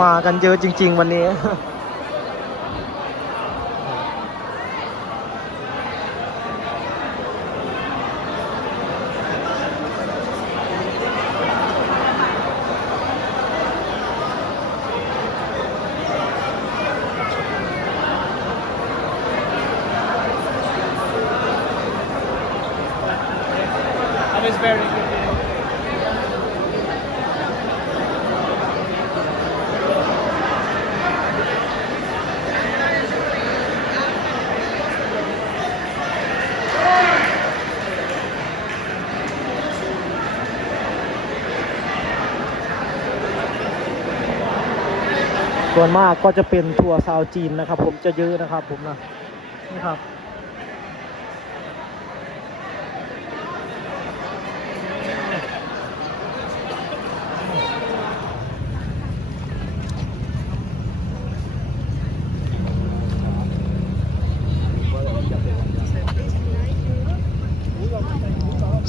มากันเยอะจริง ๆ วันนี้ I was very ส่วนมากก็จะเป็นทัวร์ซาวจีนนะครับ ผมจะเยอะนะครับ ผมนะนี่ครับ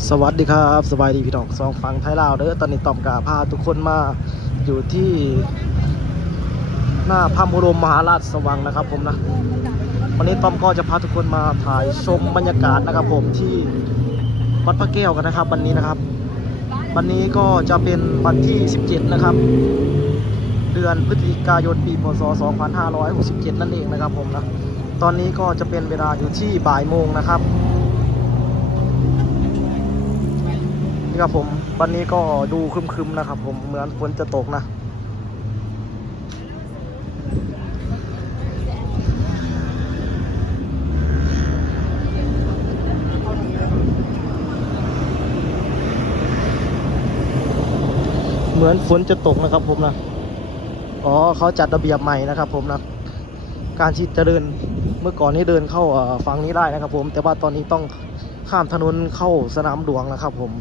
สวัสดีครับ สบายดีพี่น้องสองฟังไทยลาวเด้อตอนนี้ตอมกาพาทุกคนมาอยู่ที่ หน้าพระบรมมหาราชสวังนะครับผมนะวันนี้ต้อมก็จะพาทุกคนมาถ่ายชมบรรยากาศนะครับผมที่วัดพระแก้วกันนะครับ วันนี้นะครับ วันนี้ก็จะเป็นวันที่ 17 นะครับ เดือนพฤศจิกายนปีพศ 2567 นั่นเองนะครับผมนะตอนนี้ก็จะเป็นเวลาอยู่ที่บ่ายโมงนะครับนี่ครับผมวันนี้ก็ดูครึมๆนะครับ ผมเหมือนฝนจะตกนะ มือนฝนจะตกนะครับผมนะ อ๋อเขาจัดระเบียบใหม่นะครับ ผมนะ การที่จะเดินเมื่อก่อนนี้เดินเข้าฝั่งนี้ได้นะครับ ผม แต่ว่าตอนนี้ต้องข้ามถนนเข้าสนามหลวงนะครับ ผม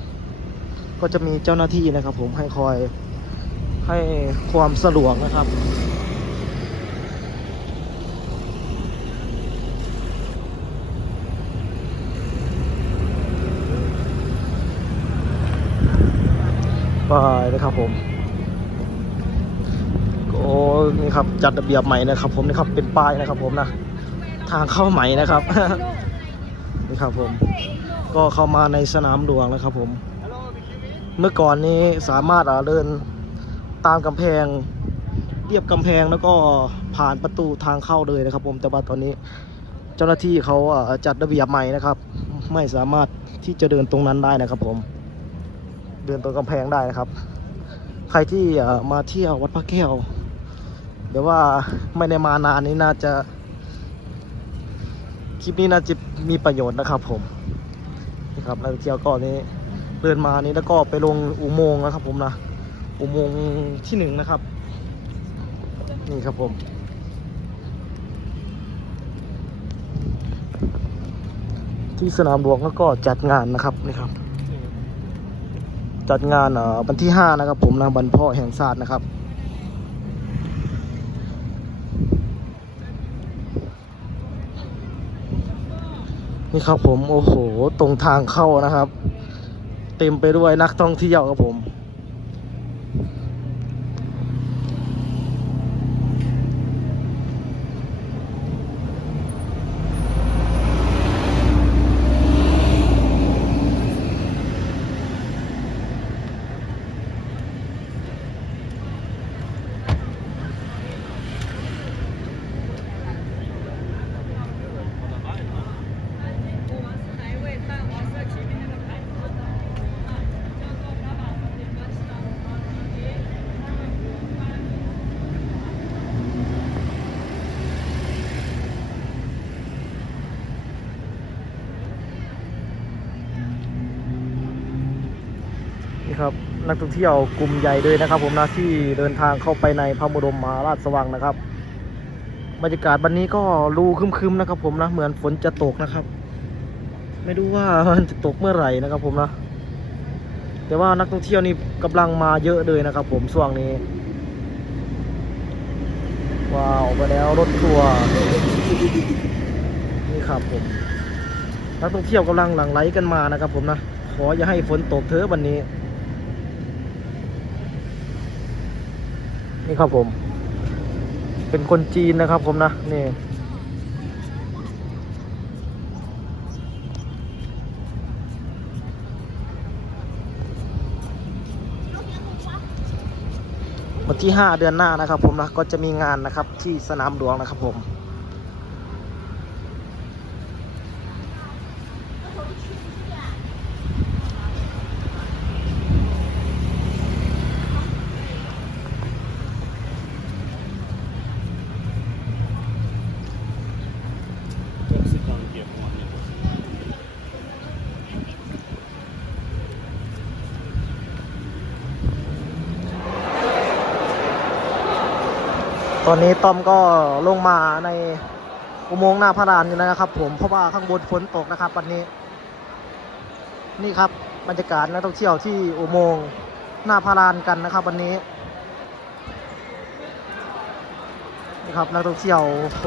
ก็จะมีเจ้าหน้าที่นะครับ ผมให้คอยให้ความสะดวกนะครับ ไปนะครับผมโอ้นี่ครับจัดระเบียบใหม่นะครับ ผมนี่ครับเป็นป้ายนะครับ ผมนะทางเข้าใหม่นะครับนี่ครับผมก็เข้ามาในสนามหลวงนะครับ ผม เมื่อก่อนนี้สามารถอ่าเดินตามกำแพงเรียบกำแพงแล้วก็ผ่านประตูทางเข้าเลยนะครับ ผมแต่ว่าตอนนี้เจ้าหน้าที่เขาอ่าจัดระเบียบใหม่นะครับ ไม่สามารถที่จะเดินตรงนั้นได้นะครับผม เดินตรงกำแพงได้นะครับ ใครที่มาเที่ยววัดพระแก้วเดี๋ยวว่าไม่ได้มานานนี้น่าจะ คลิปนี้น่าจะมีประโยชน์นะครับ ผมนะครับนักท่องเที่ยวก็นี้เดินมานี้แล้วก็ไปลงอุโมงค์นะครับ ผมนะอุโมงค์ที่หนึ่งนะครับ นี่ครับผมที่สนามหลวงแล้วก็จัดงานนะครับนี่ครับ จัดงานเอ่อวันที่ห้านะครับ ผมนะวันพ่อแห่งชาตินะครับ นี่ครับผมโอ้โห ตรงทางเข้านะครับ เต็มไปด้วยนักท่องเที่ยวครับผม นี่ครับนักท่องเที่ยวกลุ่มใหญ่เลยนะครับ ผมนะที่เดินทางเข้าไปในพระบรมมหาราชวังนะครับ บรรยากาศวันนี้ก็รูคึมๆนะครับ ผมนะเหมือนฝนจะตกนะครับ ไม่รู้ว่ามันจะตกเมื่อไหร่นะครับ ผมนะแต่ว่านักท่องเที่ยวนี่กำลังมาเยอะเลยนะครับ ผมช่วงนี้ว้าวไปแล้วรถทัวร์นี่ครับผมนักท่องเที่ยวกำลังหลั่งไหลกันมานะครับ ผมนะขออย่าให้ฝนตกเถอะวันนี้ นี่ครับผม เป็นคนจีนนะครับผมนะ นี่วันที่ 5 เดือนหน้านะครับผมนะก็จะมีงานนะครับที่สนามหลวงนะครับผม ตอนนี้ต้อมก็ลงมาในอุโมงค์หน้าพระรานอยู่แล้วนะครับ ผมเพราะว่าข้างบนฝนตกนะครับวันนี้ นี่ครับบรรยากาศนักท่องเที่ยวที่อุโมงค์หน้าพระรานกันนะครับ วันนี้นี่ครับนักท่องเที่ยวโห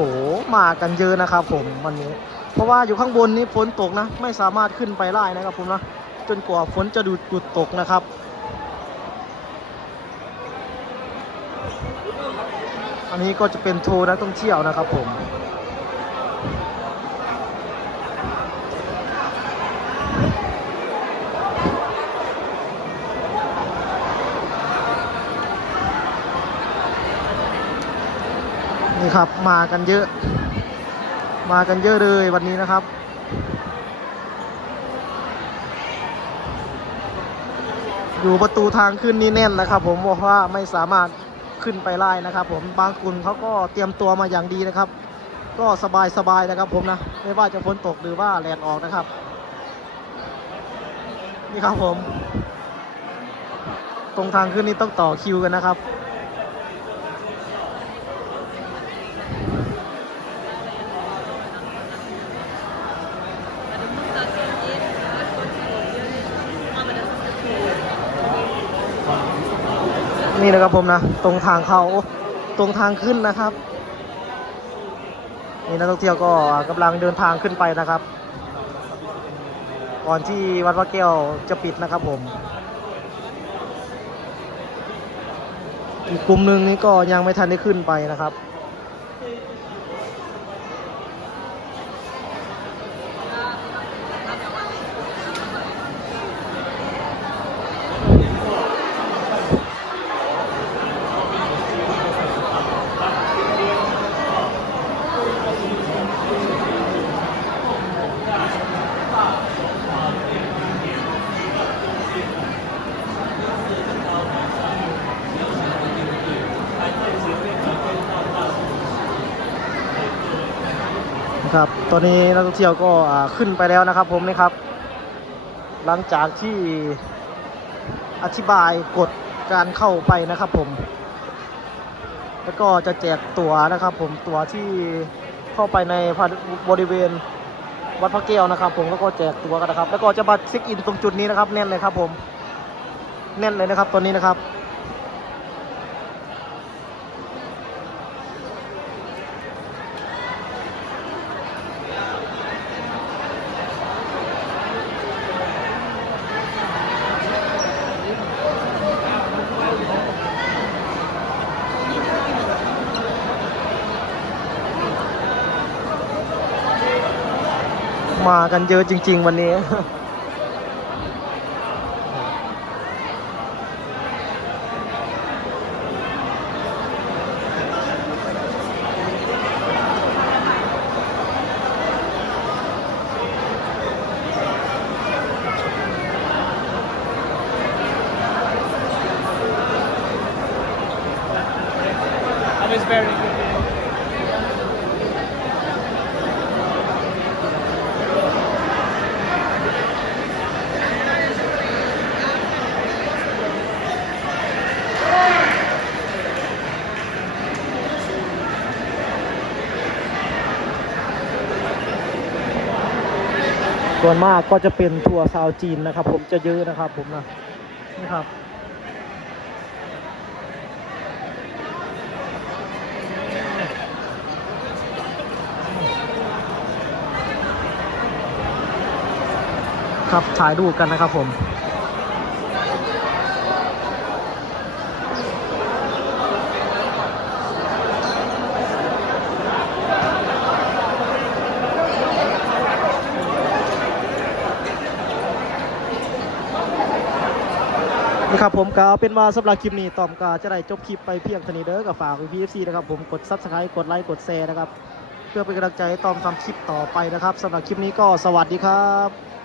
มากันเยอะนะครับ ผมวันนี้ เพราะว่าอยู่ข้างบนนี้ฝนตกนะ ไม่สามารถขึ้นไปได้นะครับ ผมนะจนกว่าฝนจะดูดุดตกนะครับ อันนี้ก็จะเป็นโทรนักท่องเที่ยวนะครับผมนี่ครับ มากันเยอะ มากันเยอะเลยวันนี้นะครับ อยู่ประตูทางขึ้นนี่แน่นนะครับผมเพราะว่าไม่สามารถ ขึ้นไปไล่นะครับ ผมบางกลุ่มเขาก็เตรียมตัวมาอย่างดีนะครับ ก็สบายสบายๆนะครับ ผมนะไม่ว่าจะฝนตกหรือว่าแดดออกนะครับ นี่ครับผม ตรงทางขึ้นนี่ต้องต่อคิวกันนะครับ นี่นะครับผมนะ ตรงทางเข้าตรงทางขึ้นนะครับ นี่นักท่องเที่ยวก็กำลังเดินทางขึ้นไปนะครับ ก่อนที่วัดพระแก้วจะปิดนะครับผม อีกกลุ่มหนึ่งนี้ก็ยังไม่ทันได้ขึ้นไปนะครับ ตอนนี้นักท่องเที่ยวก็ขึ้นไปแล้วนะครับ ผมนี่ครับ หลังจากที่อธิบายกฎการเข้าไปนะครับผม แล้วก็จะแจกตั๋วนะครับ ผมตั๋วที่เข้าไปในบริเวณวัดพระแก้วนะครับ ผมแล้วก็แจกตั๋วกันนะครับ แล้วก็จะมาเช็คอินตรงจุดนี้นะครับ แน่นเลยครับ ผม แน่นเลยนะครับตอนนี้นะครับ กันเยอะจริง ๆ วันนี้ I was very good. ส่วนมากก็จะเป็นทัวร์ชาวจีนนะครับ ผมจะเยอะนะครับผมนะนี่ครับครับถ่ายรูปกันนะครับผม ครับผมก็เอาเป็นมาสำหรับคลิปนี้ตอมก็จะได้จบคลิปไปเพียงเท่านี้เด้อกับฝากพีเอฟซีนะครับผมกดซับสไครต์กดไลค์กดแชร์นะครับ เพื่อเป็นกำลังใจให้ตอมทำคลิปต่อไปนะครับสำหรับคลิปนี้ก็สวัสดีครับ